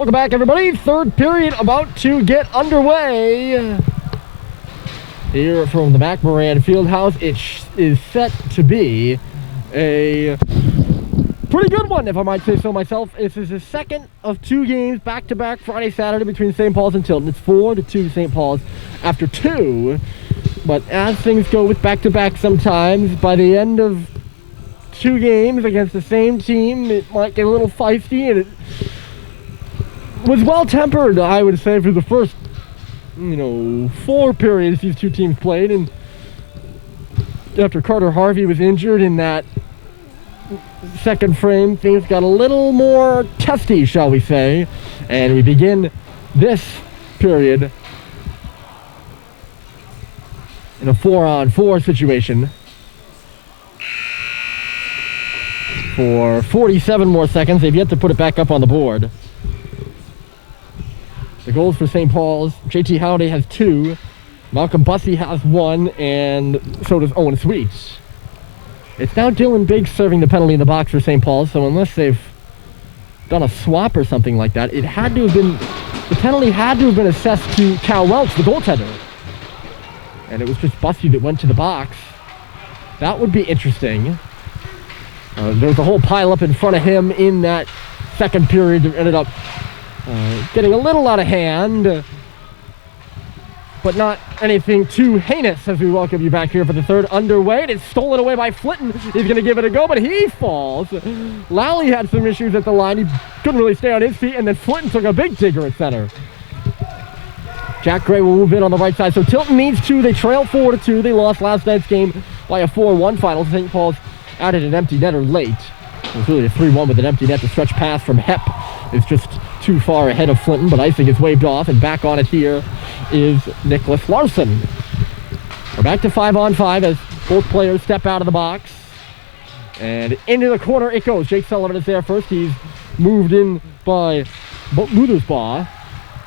Welcome back, everybody. Third period about to get underway. Here from the MacMorran Fieldhouse, it is set to be a pretty good one, if I might say so myself. This is the second of two games back-to-back Friday, Saturday between St. Paul's and Tilton. It's 4-2 St. Paul's after two. But as things go with back-to-back sometimes, by the end of two games against the same team, it might get a little feisty, and it was well-tempered, I would say, for the first, 4 periods these two teams played. And after Carter Harvey was injured in that second frame, things got a little more testy, shall we say. And we begin this period in a 4-on-4 situation for 47 more seconds. They've yet to put it back up on the board. The goals for St. Paul's, JT Halliday has 2, Malcolm Bussey has 1, and so does Owen Sweets. It's now Dylan Biggs serving the penalty in the box for St. Paul's, so unless they've done a swap or something like that, the penalty had to have been assessed to Cal Welch, the goaltender. And it was just Bussey that went to the box. That would be interesting. There was a whole pile up in front of him in that second period that ended up getting a little out of hand, but not anything too heinous, as we welcome you back here for the third underway. It's stolen away by Flitton. He's going to give it a go, but he falls. Lally had some issues at the line. He couldn't really stay on his feet, and then Flitton took a big digger at center. Jack Gray will move in on the right side. So Tilton needs 2. They trail 4-2. They lost last night's game by a 4-1 final. St. Paul's added an empty netter late. It was really a 3-1 with an empty net. The stretch pass from Hepp is just too far ahead of Flinton, but icing is waved off, and back on it here is Nicholas Larson. We're back to 5-on-5 as both players step out of the box. And into the corner it goes. Jake Sullivan is there first. He's moved in by Muthersbaugh.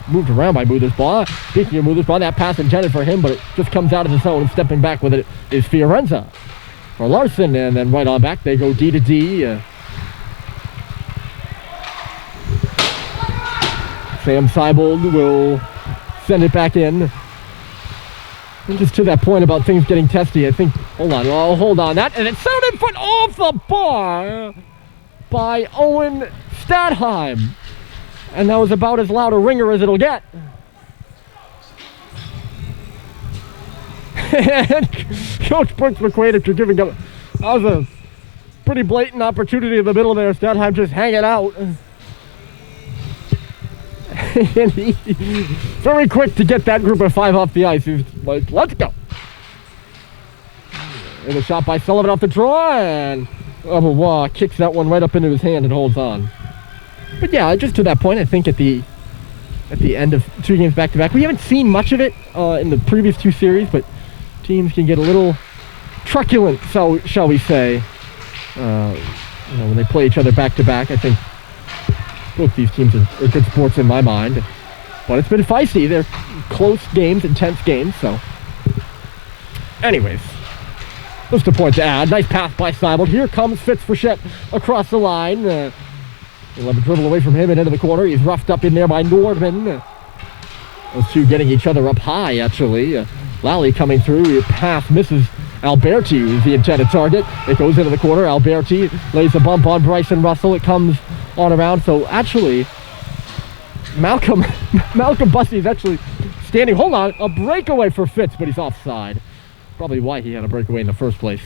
Moved around by Muthersbaugh. Speaking of Muthersbaugh, that pass intended for him, but it just comes out of the zone, and stepping back with it is Fiorenza. For Larson, and then right on back, they go D to D. Sam Seibold will send it back in. And just to that point about things getting testy, I think, hold on, that, and it's sounded foot off the bar by Owen Stadheim. And that was about as loud a ringer as it'll get. And Coach Brooks McQuaid, after giving up, that was a pretty blatant opportunity in the middle there. Stadheim just hanging out. And he very quick to get that group of 5 off the ice. He's like, let's go. And a shot by Sullivan off the draw, and kicks that one right up into his hand and holds on. But yeah, just to that point, I think at the end of 2 games back-to-back, we haven't seen much of it in the previous 2 series, but teams can get a little truculent, so shall we say, when they play each other back-to-back. I think both these teams are good sports in my mind, but it's been feisty. They're close games, intense games, so anyways, just a point to add. Nice pass by Seibold. Here comes Fitzfrechette across the line. They'll have a dribble away from him and into the corner. He's roughed up in there by Nordman. Those two getting each other up high, actually. Lally coming through. Your pass misses Alberti, who's the intended target. It goes into the corner. Alberti lays a bump on Bryson Russell. It comes on around. So actually, Malcolm Bussey is actually standing. Hold on. A breakaway for Fitz, but he's offside. Probably why he had a breakaway in the first place.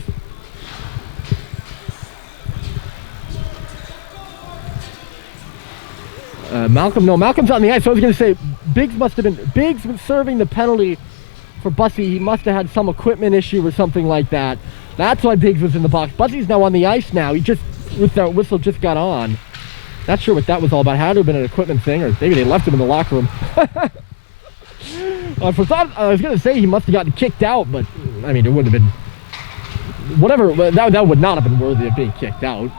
Malcolm's on the ice. So I was going to say, Biggs was serving the penalty for Bussey. He must have had some equipment issue or something like that. That's why Biggs was in the box. Bussey's now on the ice now. He just, with that whistle, just got on. Not sure what that was all about. Had to have been an equipment thing, or maybe they left him in the locker room. I was going to say he must have gotten kicked out, but I mean, it wouldn't have been, whatever, that would not have been worthy of being kicked out.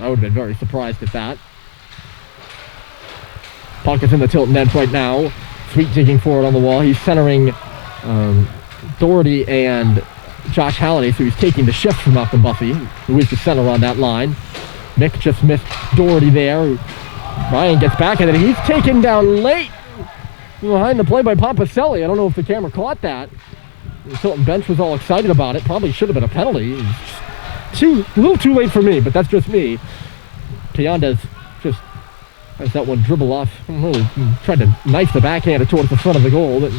I would have been very surprised at that. Puck is in the Tilton end right now. Sweet digging forward on the wall. He's centering Doherty and Josh Halliday, so he's taking the shift from Malcolm Bussey, who is the center on that line. Mick just missed Doherty there, who Ryan gets back at it. He's taken down late behind the play by Pompaselli. I don't know if the camera caught that. The Tilton bench was all excited about it. Probably should have been a penalty. A little too late for me, but that's just me. Tiandez just has that one dribble off. Really tried to knife the backhander towards the front of the goal. It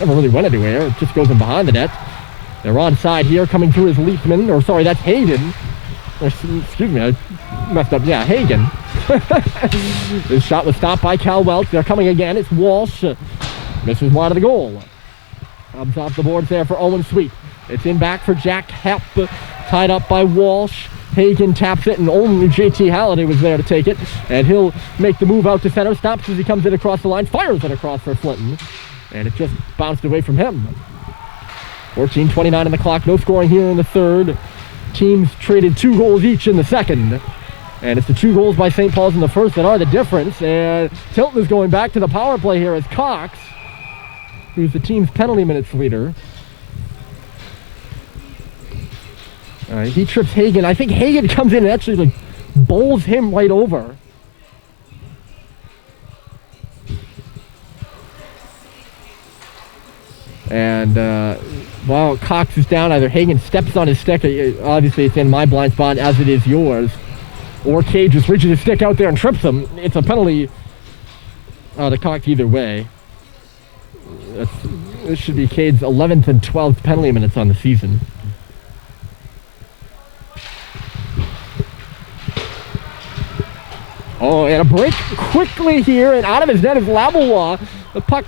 never really went anywhere. It just goes in behind the net. They're onside here, coming through is Leafman. Or sorry, that's Hagen. Excuse me, I messed up. Yeah, Hagen. This shot was stopped by Cal Welch. They're coming again. It's Walsh. Misses wide of the goal. Comes off the boards there for Owen Sweet. It's in back for Jack Hepp. Tied up by Walsh. Hagen taps it, and only JT Halliday was there to take it. And he'll make the move out to center. Stops as he comes in across the line. Fires it across for Flinton. And it just bounced away from him. 14:29 on the clock. No scoring here in the third. Teams traded 2 goals each in the second. And it's the 2 goals by St. Paul's in the first that are the difference. And Tilton is going back to the power play here as Cox, who's the team's penalty minutes leader. He trips Hagen. I think Hagen comes in and actually bowls him right over. And while Cox is down, either Hagen steps on his stick, obviously it's in my blind spot as it is yours, or Cage just reaches his stick out there and trips him. It's a penalty to Cox either way. This should be Cade's 11th and 12th penalty minutes on the season. Oh, and a break quickly here, and out of his net is Labois. The puck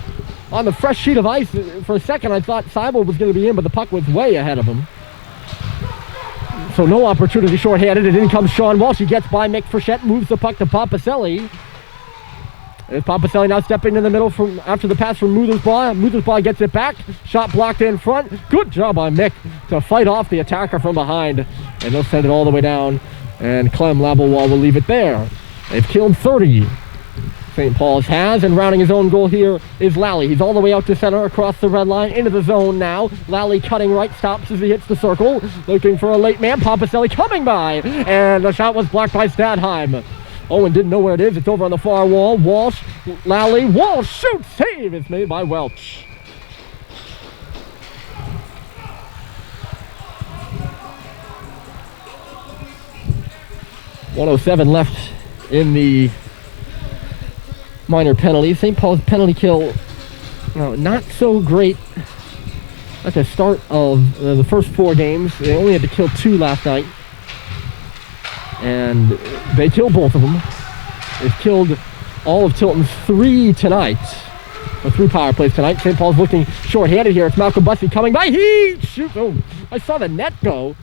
on the fresh sheet of ice. For a second, I thought Seibel was going to be in, but the puck was way ahead of him. So no opportunity shorthanded, and in comes Sean Walsh. He gets by Mick Frechette, moves the puck to Pompaselli. And Pompaselli now stepping in the middle from after the pass from Muthersbaugh. Muthersbaugh gets it back. Shot blocked in front. Good job by Mick to fight off the attacker from behind. And they'll send it all the way down. And Clem Labois will leave it there. They've killed 30. St. Paul's has, and rounding his own goal here is Lally. He's all the way out to center, across the red line, into the zone now. Lally cutting right, stops as he hits the circle, looking for a late man. Pompaselli coming by, and the shot was blocked by Stadheim. Owen didn't know where it is. It's over on the far wall. Walsh, Lally, Walsh shoots. Save is made by Welch. .107 left in the minor penalties. St. Paul's penalty kill, not so great at the start of the first 4 games. They only had to kill 2 last night, and they killed both of them. They've killed all of Tilton's 3 tonight, or 3 power plays tonight. St. Paul's looking short-handed here. It's Malcolm Bussey coming by. He shoots. Oh, I saw the net go.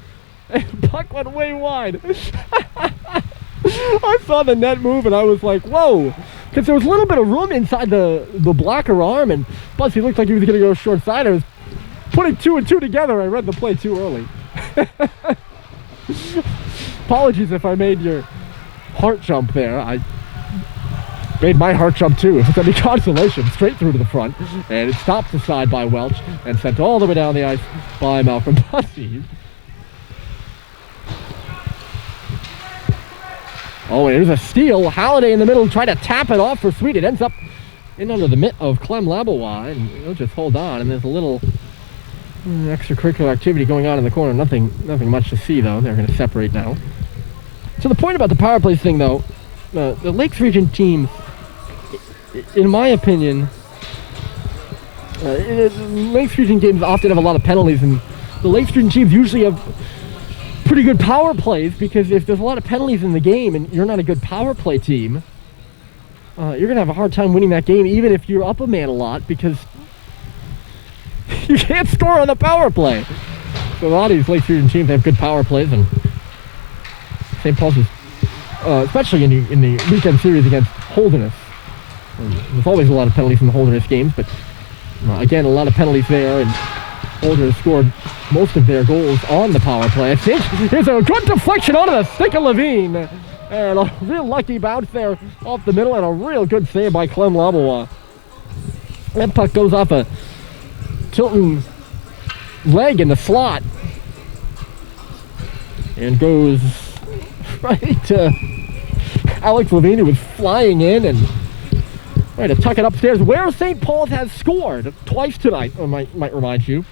The puck went way wide. I saw the net move and I was like, whoa. Because there was a little bit of room inside the blocker arm, and Bussey looked like he was going to go short side. I was putting 2 and 2 together. I read the play too early. Apologies if I made your heart jump there. I made my heart jump too. If it's any consolation, straight through to the front. And it stopped aside by Welch and sent all the way down the ice by Malcolm Bussey. Oh, and there's a steal. Halliday in the middle trying to tap it off for Sweet. It ends up in under the mitt of Clem Labois, and he'll just hold on. And there's a little extracurricular activity going on in the corner. Nothing much to see, though. They're going to separate now. So the point about the power plays thing, though, the Lakes Region teams, in my opinion, Lakes Region games often have a lot of penalties, and the Lakes Region teams usually have pretty good power plays, because if there's a lot of penalties in the game and you're not a good power play team, you're going to have a hard time winning that game, even if you're up a man a lot, because you can't score on the power play. So a lot of these Lakes Region teams have good power plays, and St. Paul's is, especially in the weekend series against Holderness. There's always a lot of penalties in the Holderness games, but again, a lot of penalties there, and Holderness scored most of their goals on the power play. I think here's a good deflection onto the stick of Levine, and a real lucky bounce there off the middle, and a real good save by Clem Labois. That puck goes off a Tilton leg in the slot and goes right to Alex Levine, who was flying in and trying to tuck it upstairs, where St. Paul's has scored twice tonight, I might remind you.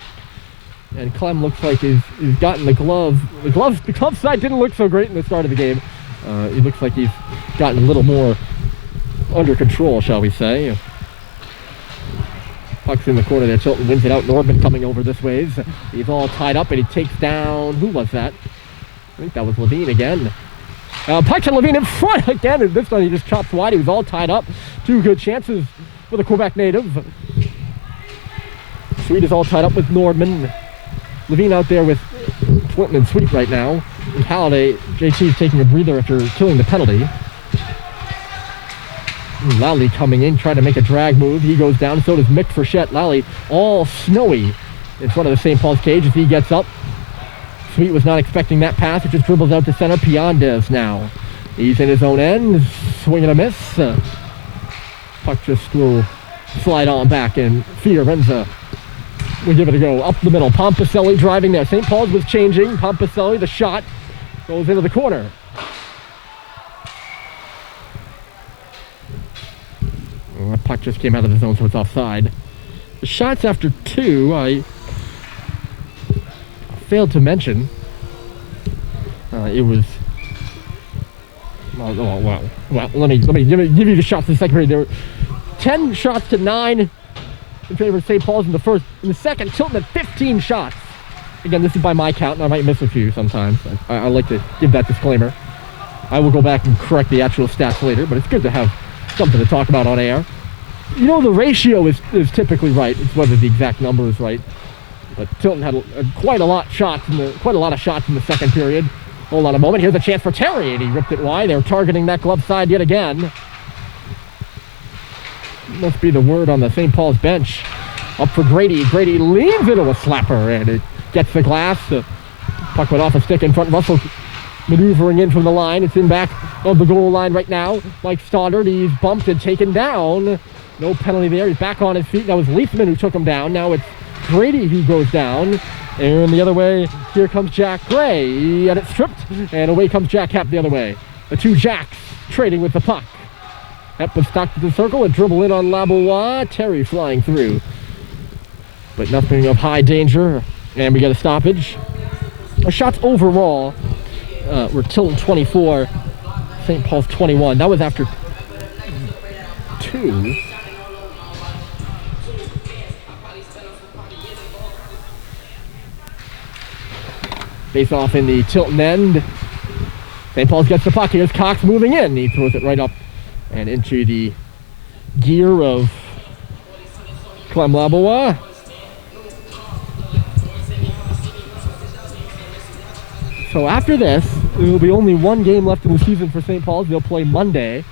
And Clem looks like he's gotten the glove. The glove side didn't look so great in the start of the game. It looks like he's gotten a little more under control, shall we say. Puck's in the corner there. Tilton wins it out. Nordman coming over this ways. He's all tied up, and he takes down... Who was that? I think that was Levine again. Pike and Levine in front again, and this time he just chops wide. He was all tied up. Two good chances for the Quebec native. Sweet is all tied up with Nordman. Levine out there with Clinton and Sweet right now. And Halliday, JT is taking a breather after killing the penalty. Lally coming in, trying to make a drag move. He goes down, so does Mick Frechette. Lally all snowy in front of the St. Paul's cage as he gets up. Sweet was not expecting that pass. It just dribbles out to center. Piandez now. He's in his own end. Swing and a miss. Puck just will slide on back, and Fiorenza will give it a go. Up the middle. Pompicelli driving there. St. Paul's was changing. Pompicelli, the shot, goes into the corner. The puck just came out of the zone, so it's offside. The shots after two, I failed to mention. It was... Well, let me give you the shots in the second period. There were 10 shots to 9 in favor of St. Paul's in the first. In the second, Tilton had 15 shots. Again, this is by my count, and I might miss a few sometimes. I like to give that disclaimer. I will go back and correct the actual stats later, but it's good to have something to talk about on air. You know, the ratio is typically right. It's whether the exact number is right. But Tilton had quite a lot of shots in the second period. Hold on a moment. Here's a chance for Terry, and he ripped it wide. They're targeting that glove side yet again. Must be the word on the St. Paul's bench. Up for Grady. Grady leans into a slapper, and it gets the glass. The puck went off a stick in front. Russell maneuvering in from the line. It's in back of the goal line right now. Mike Stoddard, he's bumped and taken down. No penalty there. He's back on his feet. That was Leafman who took him down. Now it's Grady who goes down. And the other way, here comes Jack Gray. He had it stripped, and away comes Jack Hepp the other way. The two Jacks trading with the puck. Hepp was stuck to the circle and dribble in on Labois. Terry flying through. But nothing of high danger. And we get a stoppage. Our shots overall were Tilton 24, St. Paul's 21. That was after two. Face off in the Tilton end. St. Paul's gets the puck. Here's Cox moving in. He throws it right up and into the gear of Clem Labois. So after this, there will be only one game left in the season for St. Paul's. They'll play Monday.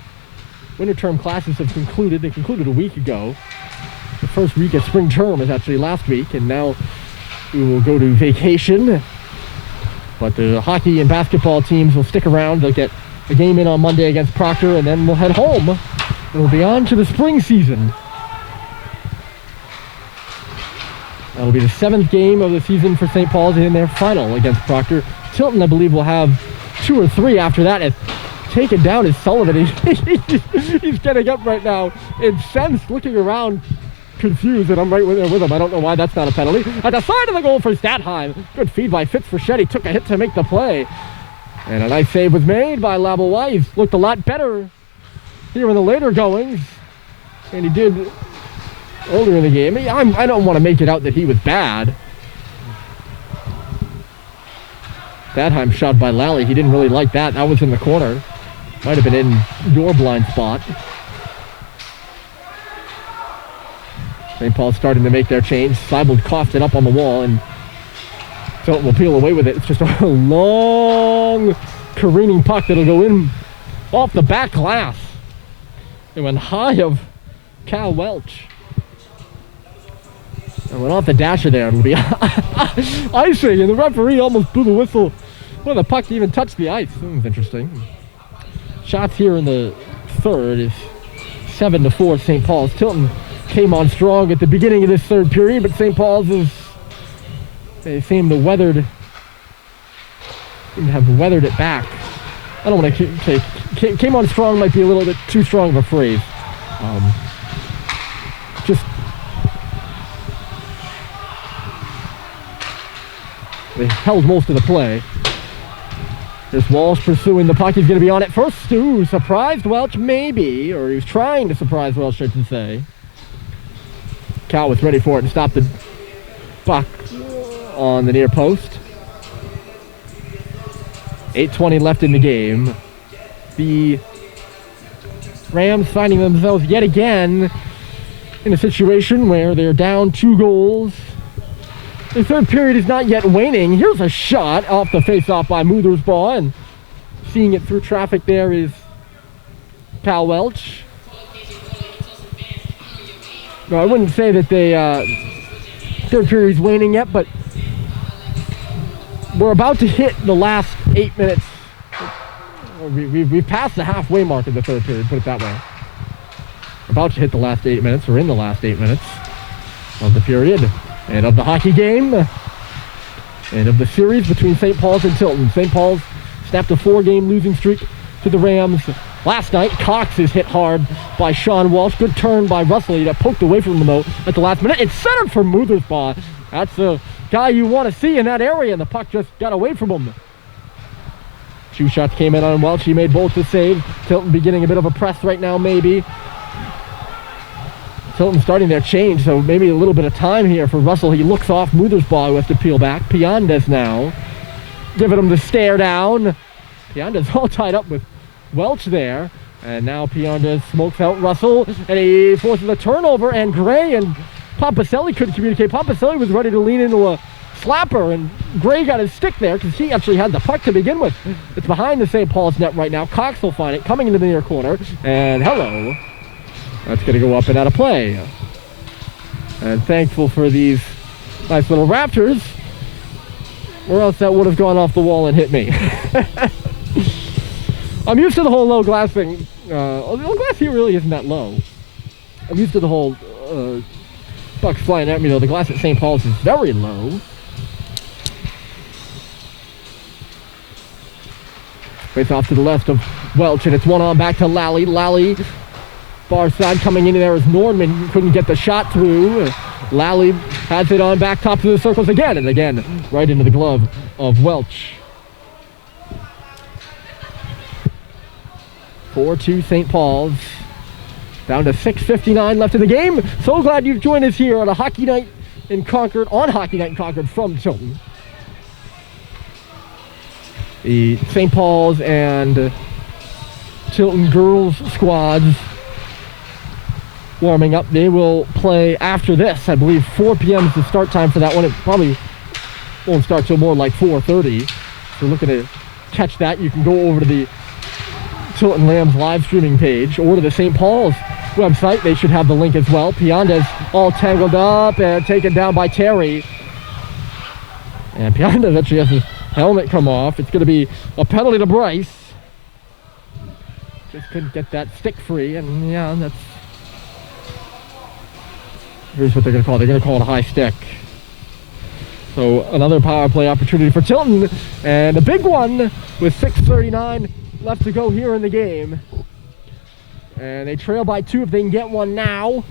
Winter term classes have concluded. They concluded a week ago. The first week of spring term is actually last week, and now we will go to vacation. But the hockey and basketball teams will stick around. They'll get a game in on Monday against Proctor, and then we'll head home. And we'll be on to the spring season. That will be the 7th game of the season for St. Paul's in their final against Proctor. Tilton, I believe, will have 2 or 3 after that. And taken down is Sullivan. He's getting up right now, incensed, looking around, confused, and I'm right there with him. I don't know why that's not a penalty. At the side of the goal for Statheim. Good feed by Fitz Frechette. He took a hit to make the play. And a nice save was made by Labois. He's looked a lot better here in the later goings. And he did earlier in the game. I don't want to make it out that he was bad. Statheim shot by Lally. He didn't really like that. That was in the corner. Might have been in your blind spot. St. Paul's starting to make their change. Seibold coughed it up on the wall, and Tilton will peel away with it. It's just a long careening puck that'll go in off the back glass. It went high of Cal Welch. It went off the dasher there. It'll be icing, and the referee almost blew the whistle when the puck even touched the ice. That was interesting. Shots here in the third is 7-4 St. Paul's. Tilton came on strong at the beginning of this third period, but St. Paul's they seem to have weathered it back. I don't want to came on strong might be a little bit too strong of a phrase. Just they held most of the play. Here's Walsh pursuing the puck. He's going to be on it first. Ooh, surprised Welch maybe, or he was trying to surprise Welch, I should say. Cal was ready for it and stopped the puck on the near post. 8:20 left in the game. The Rams finding themselves yet again in a situation where they're down 2 goals. The third period is not yet waning. Here's a shot off the face-off by Muthersbaugh, and seeing it through traffic there is Cal Welch. No, I wouldn't say that the third period is waning yet, but we're about to hit the last 8 minutes. We've passed the halfway mark of the third period, put it that way. About to hit the last 8 minutes, or in the last 8 minutes of the period, and of the hockey game, and of the series between St. Paul's and Tilton. St. Paul's snapped a 4-game losing streak to the Rams last night. Cox is hit hard by Sean Walsh. Good turn by Russell. He got poked away from him, though, at the last minute. It's centered for Muthersbaugh. That's the guy you want to see in that area, and the puck just got away from him. 2 shots came in on Welch. He made both the saves. Tilton beginning a bit of a press right now, maybe. Tilton starting their change, so maybe a little bit of time here for Russell. He looks off Muthersbaugh, who has to peel back. Piandes now giving him the stare down. Piandes all tied up with Welch there. And now Piandes smokes out Russell, and he forces a turnover, and Gray and Pompaselli couldn't communicate. Pompaselli was ready to lean into a slapper, and Gray got his stick there because he actually had the puck to begin with. It's behind the St. Paul's net right now. Cox will find it, coming into the near corner, and hello. That's going to go up and out of play. And thankful for these nice little Raptors, or else that would have gone off the wall and hit me. I'm used to the whole low glass thing. The low glass here really isn't that low. I'm used to the whole pucks flying at me, though. The glass at St. Paul's is very low. Face off to the left of Welch, and it's one on back to Lally. Lally, far side, coming in there is Nordman. Couldn't get the shot through. Lally has it on back top to the circles again, and again, right into the glove of Welch. 4-2 St. Paul's. Down to 6:59 left in the game. So glad you've joined us here on a Hockey Night in Concord, from Tilton. The St. Paul's and Tilton girls squads warming up. They will play after this. I believe 4 p.m. is the start time for that one. It probably won't start till more like 4:30. If you're looking to catch that, you can go over to the Tilton Lambs live streaming page or to the St. Paul's website. They should have the link as well. Piandes all tangled up and taken down by Terry. And Piandes actually has his helmet come off. It's going to be a penalty to Bryce. Just couldn't get that stick free, and yeah, that's... Here's what they're going to call it. They're going to call it a high stick. So another power play opportunity for Tilton, and a big one with 6:39 left to go here in the game. And they trail by 2 if they can get one now.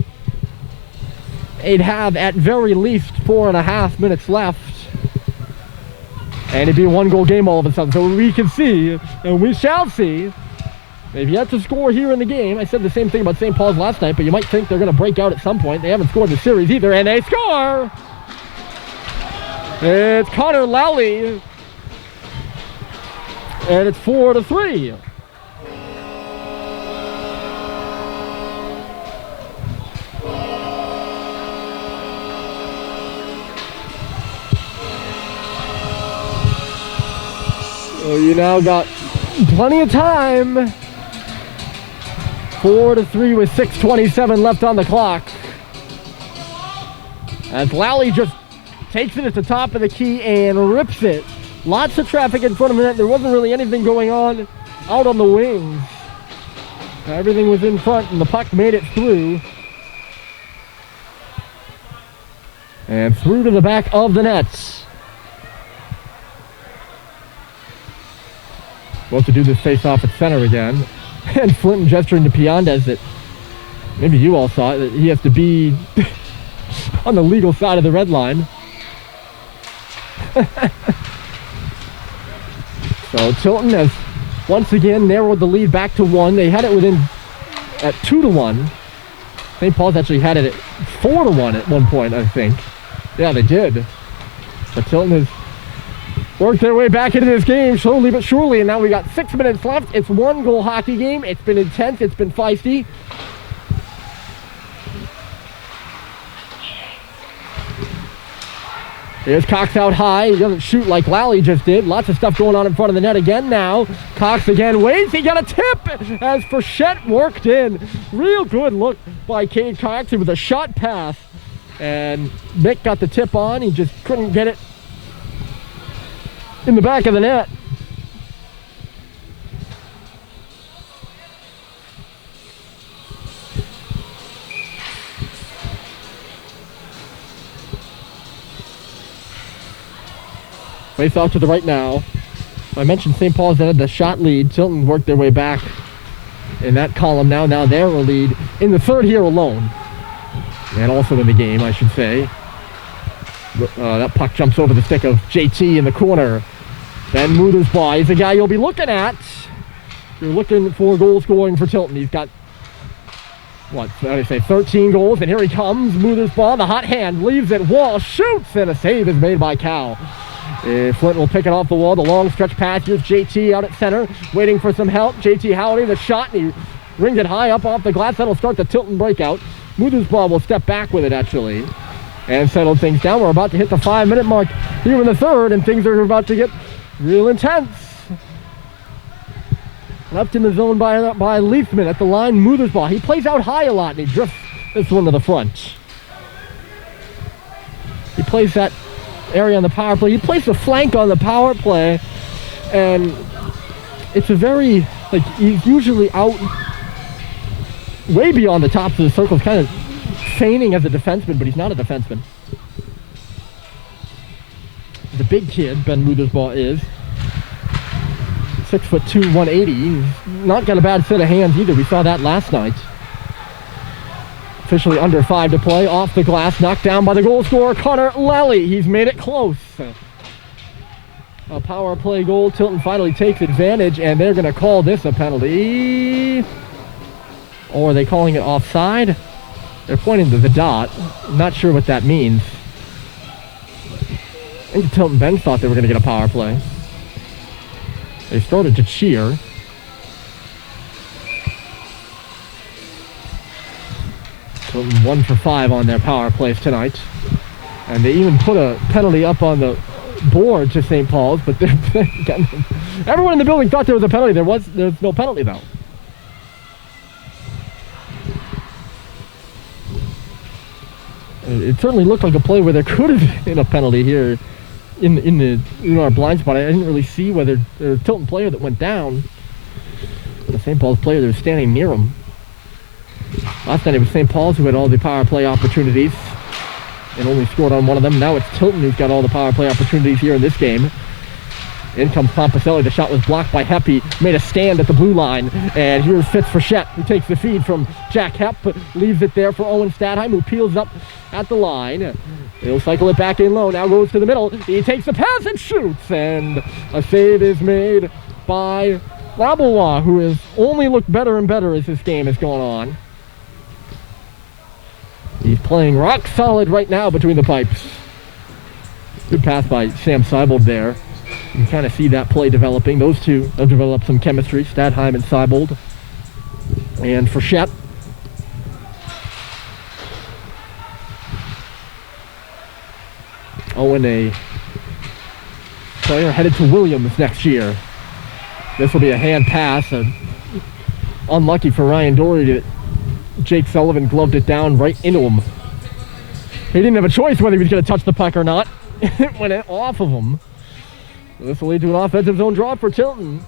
They'd have at very least 4.5 minutes left. And it'd be a 1-goal game all of a sudden. So we can see, and we shall see, they've yet to score here in the game. I said the same thing about St. Paul's last night, but you might think they're going to break out at some point. They haven't scored the series either, and they score! It's Connor Lally. And it's 4-3. So you now got plenty of time. 4-3 with 6:27 left on the clock. As Lally just takes it at the top of the key and rips it. Lots of traffic in front of the net. There wasn't really anything going on out on the wings. Everything was in front, and the puck made it through. And through to the back of the nets. We'll have to do this face-off at center again. And Flint gesturing to Piandez that maybe you all saw it, that he has to be on the legal side of the red line. So Tilton has once again narrowed the lead back to 1. They had it within at 2-1. St. Paul's actually had it at 4-1 at one point, I think. Yeah, they did. So Tilton has worked their way back into this game slowly but surely, and now we got 6 minutes left. It's 1-goal hockey game. It's been intense. It's been feisty. Here's Cox out high. He doesn't shoot like Lally just did. Lots of stuff going on in front of the net again now. Cox again waits. He got a tip as Frechette worked in. Real good look by Cade Cox with a shot pass. And Mick got the tip on. He just couldn't get it in the back of the net. Face off to the right now. I mentioned St. Paul's had the shot lead. Tilton worked their way back in that column now. Now they're a lead in the third here alone. And also in the game, I should say. That puck jumps over the stick of JT in the corner. Ben Muthersbaugh is the guy you'll be looking at. You're looking for goal scoring for Tilton. He's got, what, how do you say, 13 goals. And here he comes, Muthersbaugh. The hot hand leaves it. Wall shoots, and a save is made by Cal. Flint will pick it off the wall. The long stretch pass. Here's JT out at center, waiting for some help. JT Howley, the shot, and he rings it high up off the glass. That'll start the Tilton breakout. Muthersbaugh will step back with it, actually, and settle things down. We're about to hit the 5-minute mark here in the third, and things are about to get real intense. Left in the zone by Leafman at the line. Muthersbaugh. He plays out high a lot, and he drifts this one to the front. He plays that area on the power play. He plays the flank on the power play, and it's a very, like, he's usually out way beyond the tops of the circles, kind of feigning as a defenseman, but he's not a defenseman. The big kid, Ben Muthersbaugh, is 6'2", 180. He's not got a bad set of hands either. We saw that last night. Officially under 5 to play. Off the glass, knocked down by the goal scorer, Connor Lally. He's made it close. A power play goal. Tilton finally takes advantage, and they're going to call this a penalty. Or are they calling it offside? They're pointing to the dot. I'm not sure what that means. I think the Tilton bench thought they were going to get a power play. They started to cheer. Tilton 1 for 5 on their power plays tonight. And they even put a penalty up on the board to St. Paul's, but everyone in the building thought there was a penalty. There's no penalty, though. It certainly looked like a play where there could have been a penalty here in our blind spot. I didn't really see whether there was a Tilton player that went down. The St. Paul's player that was standing near him. Last night it was St. Paul's who had all the power play opportunities and only scored on one of them. Now it's Tilton who's got all the power play opportunities here in this game. In comes Pompiselli. The shot was blocked by Hepp. He made a stand at the blue line. And here's Frechette, who takes the feed from Jack Hepp, but leaves it there for Owen Stadheim, who peels up at the line. He'll cycle it back in low. Now goes to the middle. He takes the pass and shoots. And a save is made by Labois, who has only looked better and better as this game has gone on. He's playing rock solid right now between the pipes. Good pass by Sam Seibold there. You can kind of see that play developing. Those two have developed some chemistry, Stadheim and Seibold. And Frechette. Owen, a player headed to Williams next year. This will be a hand pass. Unlucky for Ryan Doherty. Jake Sullivan gloved it down right into him. He didn't have a choice whether he was going to touch the puck or not. It went off of him. So this will lead to an offensive zone draw for Tilton.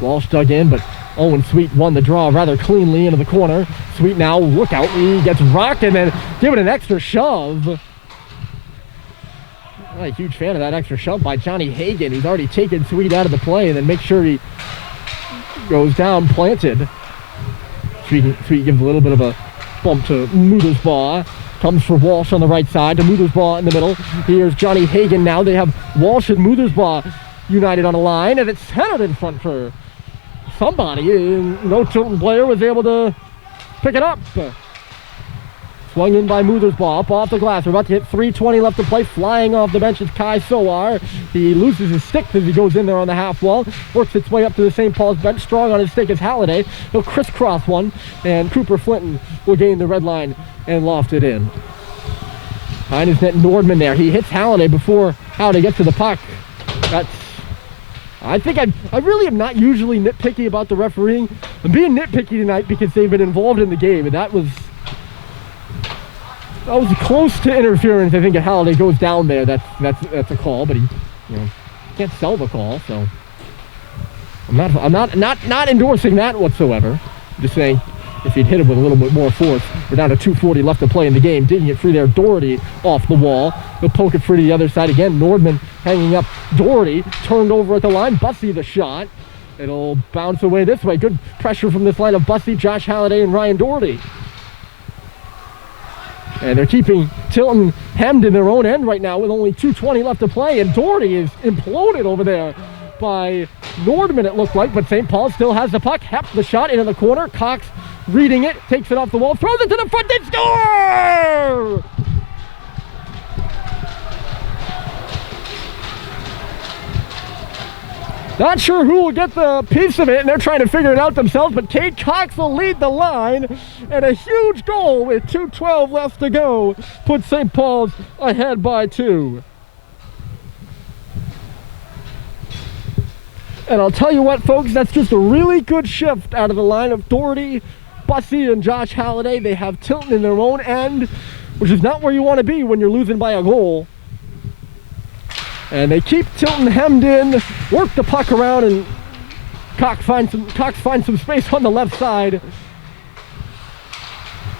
Walsh dug in, but Owen Sweet won the draw rather cleanly into the corner. Sweet now, look out, he gets rocked and then give it an extra shove. Not a huge fan of that extra shove by Johnny Hagan, who's already taken Sweet out of the play, and then make sure he goes down planted. Sweet gives a little bit of a bump to Mudersbaugh. Comes for Walsh on the right side to Mudersbaugh in the middle. Here's Johnny Hagan now. They have Walsh and Mudersbaugh united on a line, and it's centered in front for somebody. And no Tilton player was able to pick it up. Swung in by Mudersbaugh, up off the glass. We're about to hit 3:20 left to play. Flying off the bench is Kai Sowar. He loses his stick as he goes in there on the half wall. Works its way up to the St. Paul's bench. Strong on his stick is Halliday. He'll crisscross one, and Cooper Flinton will gain the red line and loft it in. Behind his net, Nordman there. He hits Halliday before Halliday gets to the puck. I think I really am not usually nitpicky about the refereeing. I'm being nitpicky tonight because they've been involved in the game, and that was close to interference. I think if Halliday goes down there, that's a call, but he, can't sell the call. So I'm not endorsing that whatsoever. I'm just saying, if he'd hit it with a little bit more force, we're down to 2:40 left to play in the game. Digging it free there, Doherty off the wall. He'll poke it free to the other side again. Nordman hanging up. Doherty turned over at the line. Bussey the shot. It'll bounce away this way. Good pressure from this line of Bussey, Josh Halliday, and Ryan Doherty. And they're keeping Tilton hemmed in their own end right now with only 2:20 left to play. And Doherty is imploded over there by Nordman, it looked like. But St. Paul still has the puck. Hep the shot into the corner. Cox reading it, takes it off the wall, throws it to the front, they score! Not sure who will get the piece of it, and they're trying to figure it out themselves, but Kate Cox will lead the line, and a huge goal with 2:12 left to go puts St. Paul's ahead by 2. And I'll tell you what, folks, that's just a really good shift out of the line of Doherty, Bussey, and Josh Halliday. They have Tilton in their own end, which is not where you want to be when you're losing by a goal. And they keep Tilton hemmed in, work the puck around, and Cox finds some space on the left side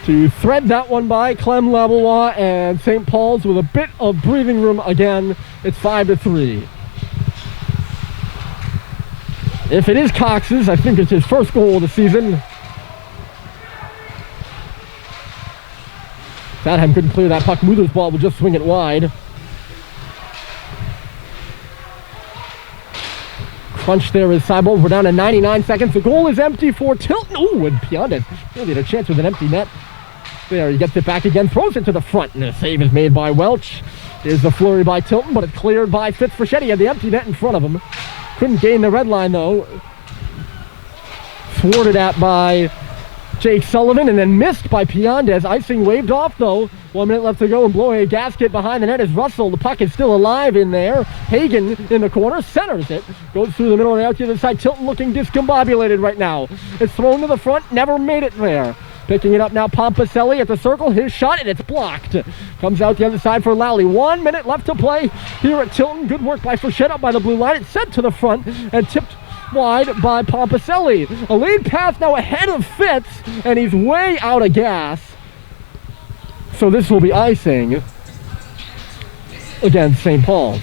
to thread that one by Clem Labelois, and St. Paul's with a bit of breathing room again. It's 5-3. If it is Cox's, I think it's his first goal of the season. Sadham couldn't clear that puck. Mudersbaugh will just swing it wide. Crunch there is Seibel. We're down to 99 seconds. The goal is empty for Tilton. Ooh, and Piondas really had a chance with an empty net. There, he gets it back again, throws it to the front, and a save is made by Welch. Here's the flurry by Tilton, but it's cleared by Fitzfrechette. He had the empty net in front of him. Couldn't gain the red line, though. Thwarted at by Jake Sullivan, and then missed by Piondas. Icing waved off, though. 1 minute left to go, and blowing a gasket behind the net is Russell. The puck is still alive in there. Hagan in the corner, centers it. Goes through the middle and out to the other side. Tilton looking discombobulated right now. It's thrown to the front, never made it there. Picking it up now, Pompaselli at the circle. His shot, and it's blocked. Comes out the other side for Lowley. 1 minute left to play here at Tilton. Good work by Frechette up by the blue line. It's sent to the front and tipped wide by Pompaselli. A lead pass now ahead of Fitz, and he's way out of gas. So this will be icing against St. Paul's.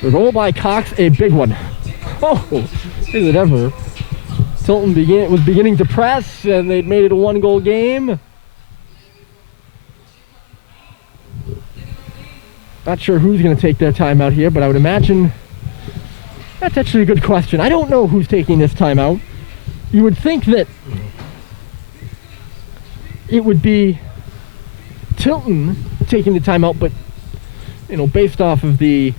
The goal by Cox, a big one. Oh, is it ever? Tilton was beginning to press, and they'd made it a one-goal game. Not sure who's going to take their timeout here, but I would imagine that's actually a good question. I don't know who's taking this timeout. You would think that it would be Tilton taking the timeout, but based off of the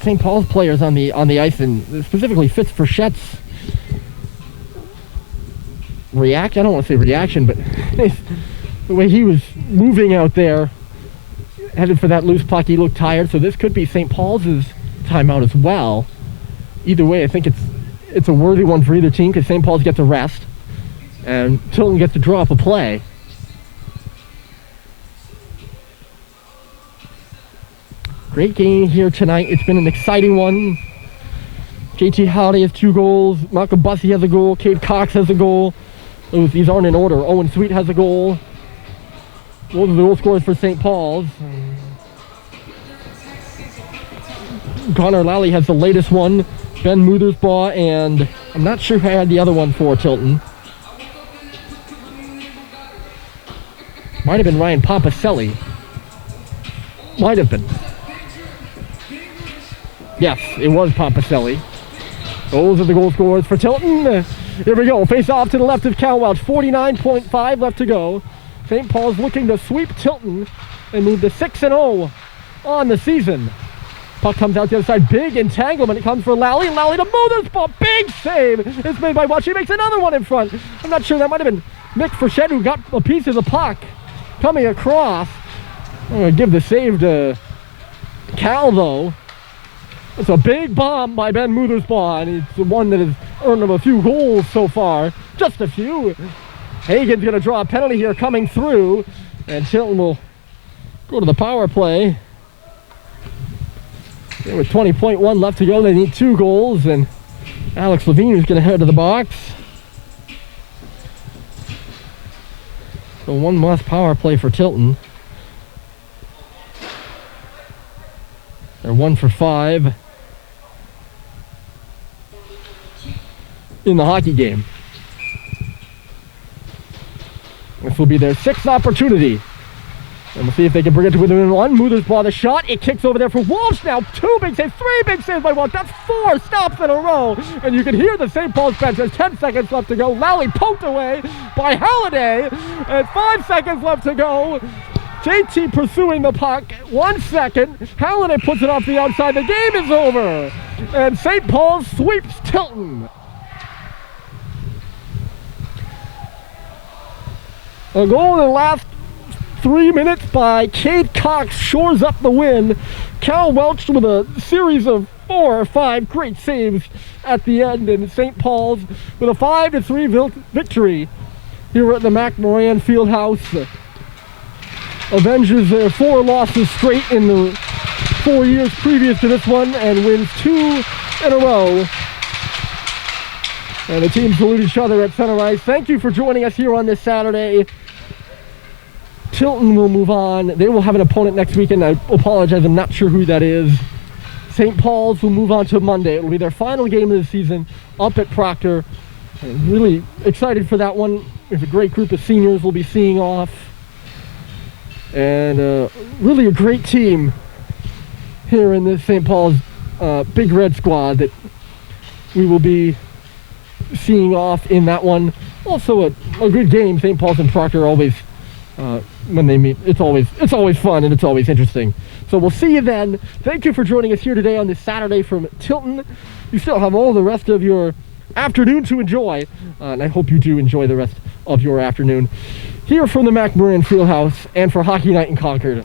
St. Paul's players on the ice, and specifically Fitzfrechette's I don't want to say reaction, but the way he was moving out there, headed for that loose puck, he looked tired. So this could be St. Paul's timeout as well. Either way, I think it's a worthy one for either team, because St. Paul's gets a rest and Tilton gets to draw up a play. Great game here tonight. It's been an exciting one. JT Howdy has 2 goals. Malcolm Bussey has a goal. Cade Cox has a goal. These aren't in order. Owen Sweet has a goal. Those are the goal scorers for St. Paul's. Connor Lally has the latest one. Ben Muthersbaugh, and I'm not sure who had the other one for Tilton. Might have been Ryan Pompaselli. Might have been. Yes, it was Pompaselli. Those are the goal scorers for Tilton. Here we go. Face off to the left of Calwell. 49.5 left to go. St. Paul's looking to sweep Tilton and move to 6-0 on the season. Puck comes out the other side. Big entanglement. It comes for Lally. Lally to Muthersbaugh. Big save. It's made by Welch. He makes another one in front. I'm not sure. That might have been Nick Frechette who got a piece of the puck coming across. I'm going to give the save to Cal, though. It's a big bomb by Ben Muthersbaugh, and it's the one that has earned him a few goals so far. Just a few. Hagen's going to draw a penalty here coming through, and Tilton will go to the power play. With 20.1 left to go, they need 2 goals, and Alex Levine is going to head to the box. So one less power play for Tilton. They're 1 for 5 in the hockey game. This will be their 6th opportunity. And we'll see if they can bring it to within 1. Muthersbaugh the shot. It kicks over there for Walsh now. 2 big saves, 3 big saves by Walsh. That's 4 stops in a row. And you can hear the St. Paul's bench. There's 10 seconds left to go. Lally poked away by Halliday. And 5 seconds left to go. JT pursuing the puck. 1 second. Halliday puts it off the outside. The game is over. And St. Paul's sweeps Tilton. A goal in the last 3 minutes by Cade Cox shores up the win. Cal Welch with a series of 4 or 5 great saves at the end, and St. Paul's with a 5-3 victory here at the MacMorran Fieldhouse. Avenges their 4 losses straight in the 4 years previous to this one and wins 2 in a row. And the teams salute each other at center ice. Thank you for joining us here on this Saturday. Tilton will move on. They will have an opponent next weekend. I apologize, I'm not sure who that is. St. Paul's will move on to Monday. It will be their final game of the season up at Proctor. I'm really excited for that one. There's a great group of seniors we'll be seeing off. And really a great team here in this St. Paul's Big Red squad that we will be seeing off in that one. Also a good game. St. Paul's and Proctor always when they meet, it's always fun and it's always interesting. So we'll see you then. Thank you for joining us here today on this Saturday from Tilton. You still have all the rest of your afternoon to enjoy, and I hope you do enjoy the rest of your afternoon here from the MacMorran Fieldhouse and for Hockey Night in Concord.